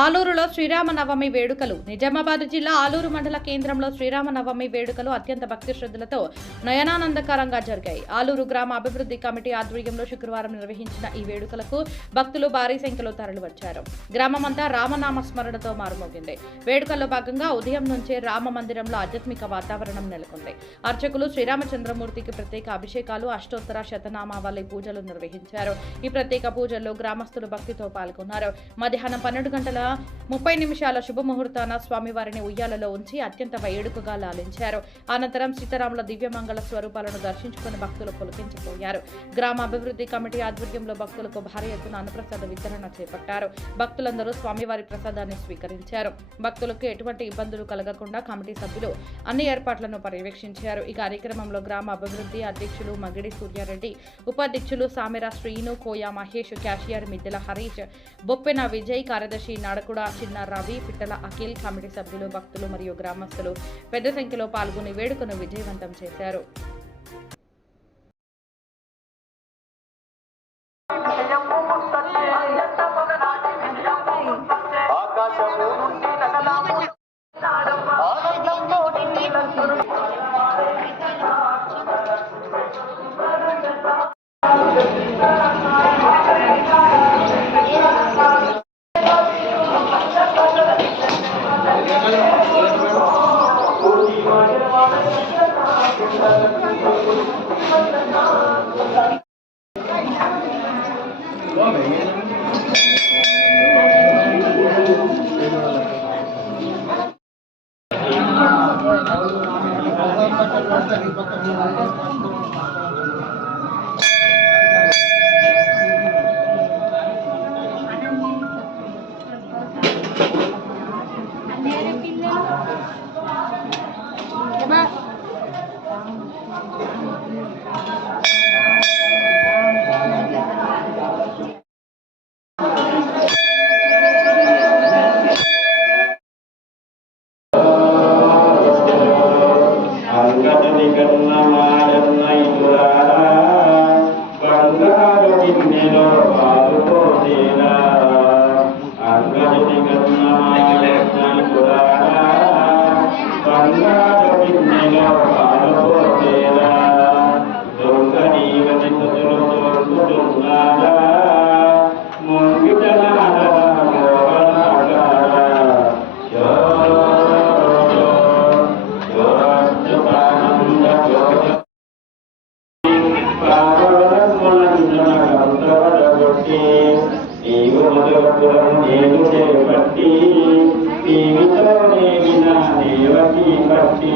ఆలూరులో శ్రీరామనవమి వేడుకలు. నిజామాబాద్ జిల్లా ఆలూరు మండల కేంద్రంలో శ్రీరామనవమి వేడుకలు అత్యంత భక్తి శ్రద్ధలతో నయనానందకరంగా జరిగాయి. ఆలూరు గ్రామ అభివృద్ధి కమిటీ ఆధ్వర్యంలో శుక్రవారం నిర్వహించిన ఈ వేడుకలకు భక్తులు భారీ సంఖ్యలో తరలివచ్చారు. గ్రామమంతా రామనామ స్మరణతో మారుమోగింది. వేడుకల్లో భాగంగా ఉదయం నుంచే రామ మందిరంలో ఆధ్యాత్మిక వాతావరణం నెలకొంది. అర్చకులు శ్రీరామచంద్రమూర్తికి ప్రత్యేక అభిషేకాలు, అష్టోత్తర శతనామావళి పూజలు నిర్వహించారు. ఈ ప్రత్యేక పూజల్లో గ్రామస్తులు భక్తితో పాల్గొన్నారు. మధ్యాహ్నం 12:30 శుభముహూర్తాన స్వామివారిని ఉయ్యాలలో ఉంచి అత్యంత వేడుకగా లాలించారు. అనంతరం సీతారాముల దివ్యమంగళ స్వరూపాలను దర్శించుకుని భక్తులు పులకించిపోయారు. గ్రామ అభివృద్ధి కమిటీ ఆధ్వర్యంలో భక్తులకు భారీ ఎత్తున అన్నప్రసాద వితరణ చేపట్టారు. భక్తులందరూ స్వామివారి ప్రసాదాన్ని స్వీకరించారు. భక్తులకు ఎటువంటి ఇబ్బందులు కలగకుండా కమిటీ సభ్యులు అన్ని ఏర్పాట్లను పర్యవేక్షించారు. ఈ కార్యక్రమంలో గ్రామ అభివృద్ధి అధ్యక్షులు మగిడి సూర్యారెడ్డి, ఉపాధ్యక్షులు సామెరా శ్రీను, కోయా మహేష్, క్యాషియర్ మిద్దెల హరీష్, బొప్పెన విజయ్, కార్యదర్శి నాడకుడ చిన్న రవి, పిట్టల అఖిల్, కమిటీ సభ్యులు, భక్తులు మరియు గ్రామస్తులు పెద్ద సంఖ్యలో పాల్గొని వేడుకను విజయవంతం చేశారు. దేవకీ